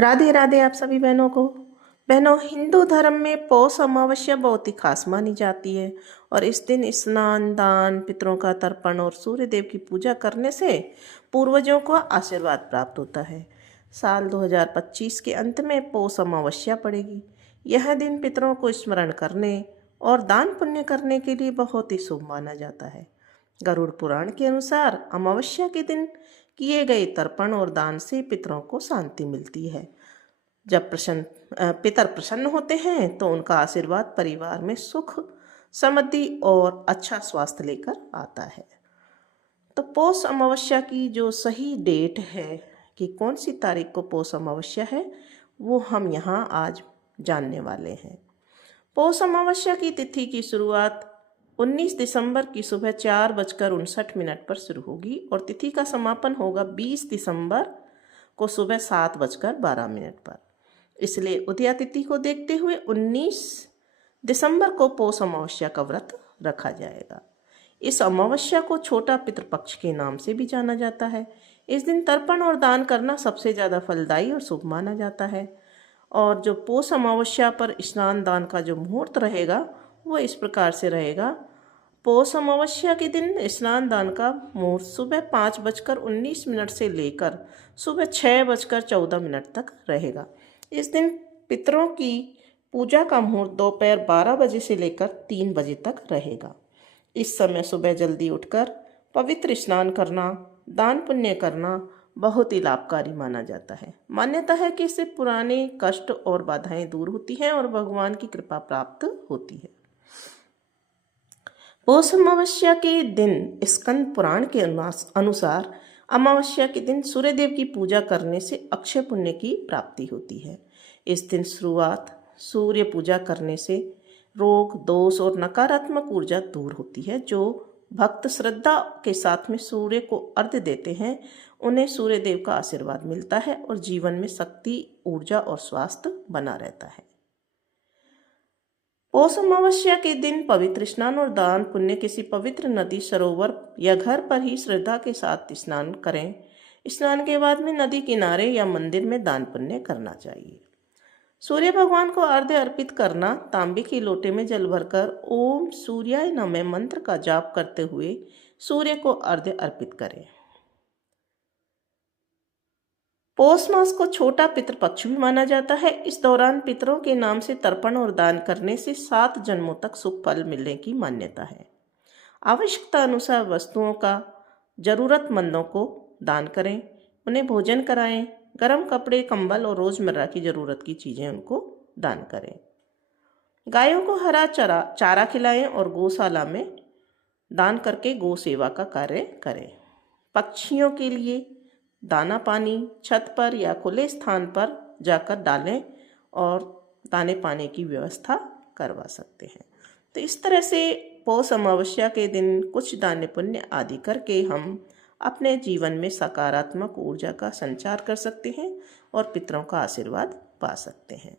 राधे राधे आप सभी बहनों को। बहनों, हिंदू धर्म में पौष अमावस्या बहुत ही खास मानी जाती है और इस दिन स्नान, दान, पितरों का तर्पण और सूर्य देव की पूजा करने से पूर्वजों को आशीर्वाद प्राप्त होता है। साल 2025 के अंत में पौष अमावस्या पड़ेगी। यह दिन पितरों को स्मरण करने और दान पुण्य करने के लिए बहुत ही शुभ माना जाता है। गरुड़ पुराण के अनुसार अमावस्या के दिन किए गए तर्पण और दान से पितरों को शांति मिलती है। जब पितर प्रसन्न होते हैं तो उनका आशीर्वाद परिवार में सुख, समृद्धि और अच्छा स्वास्थ्य लेकर आता है। तो पौष अमावस्या की जो सही डेट है कि कौन सी तारीख को पौष अमावस्या है, वो हम यहाँ आज जानने वाले हैं। पौष अमावस्या की तिथि की शुरुआत 19 दिसंबर की सुबह 4:59 पर शुरू होगी और तिथि का समापन होगा 20 दिसंबर को सुबह 7:12 पर। इसलिए उदया तिथि को देखते हुए 19 दिसंबर को पौष अमावस्या का व्रत रखा जाएगा। इस अमावस्या को छोटा पितृपक्ष के नाम से भी जाना जाता है। इस दिन तर्पण और दान करना सबसे ज़्यादा फलदायी और शुभ माना जाता है। और जो पौष अमावस्या पर स्नान दान का जो मुहूर्त रहेगा वो इस प्रकार से रहेगा। पौष अमावस्या के दिन स्नान दान का मुहूर्त सुबह 5:19 से लेकर सुबह 6:14 तक रहेगा। इस दिन पितरों की पूजा का मुहूर्त दोपहर 12 बजे से लेकर 3 बजे तक रहेगा। इस समय सुबह जल्दी उठकर पवित्र स्नान करना, दान पुण्य करना बहुत ही लाभकारी माना जाता है। मान्यता है कि इससे पुराने कष्ट और बाधाएं दूर होती हैं और भगवान की कृपा प्राप्त होती है। पौष अमावस्या के दिन स्कंद पुराण के अनुसार अमावस्या के दिन सूर्यदेव की पूजा करने से अक्षय पुण्य की प्राप्ति होती है। इस दिन शुरुआत सूर्य पूजा करने से रोग, दोष और नकारात्मक ऊर्जा दूर होती है। जो भक्त श्रद्धा के साथ में सूर्य को अर्घ्य देते हैं उन्हें सूर्यदेव का आशीर्वाद मिलता है और जीवन में शक्ति, ऊर्जा और स्वास्थ्य बना रहता है। पौष अमावस्या के दिन पवित्र स्नान और दान पुण्य किसी पवित्र नदी, सरोवर या घर पर ही श्रद्धा के साथ स्नान करें। स्नान के बाद में नदी किनारे या मंदिर में दान पुण्य करना चाहिए। सूर्य भगवान को अर्घ्य अर्पित करना, तांबे के लोटे में जल भरकर ओम सूर्याय नमः मंत्र का जाप करते हुए सूर्य को अर्घ्य अर्पित करें। पौष मास को छोटा पितृपक्ष भी माना जाता है। इस दौरान पितरों के नाम से तर्पण और दान करने से 7 जन्मों तक सुख फल मिलने की मान्यता है। आवश्यकता अनुसार वस्तुओं का जरूरतमंदों को दान करें, उन्हें भोजन कराएं, गर्म कपड़े, कंबल और रोजमर्रा की जरूरत की चीजें उनको दान करें। गायों को हरा चारा खिलाएं और गौशाला में दान करके गौ सेवा का कार्य करें। पक्षियों के लिए दाना पानी छत पर या खुले स्थान पर जाकर डालें और दाने पानी की व्यवस्था करवा सकते हैं। तो इस तरह से पौष अमावस्या के दिन कुछ दान पुण्य आदि करके हम अपने जीवन में सकारात्मक ऊर्जा का संचार कर सकते हैं और पितरों का आशीर्वाद पा सकते हैं।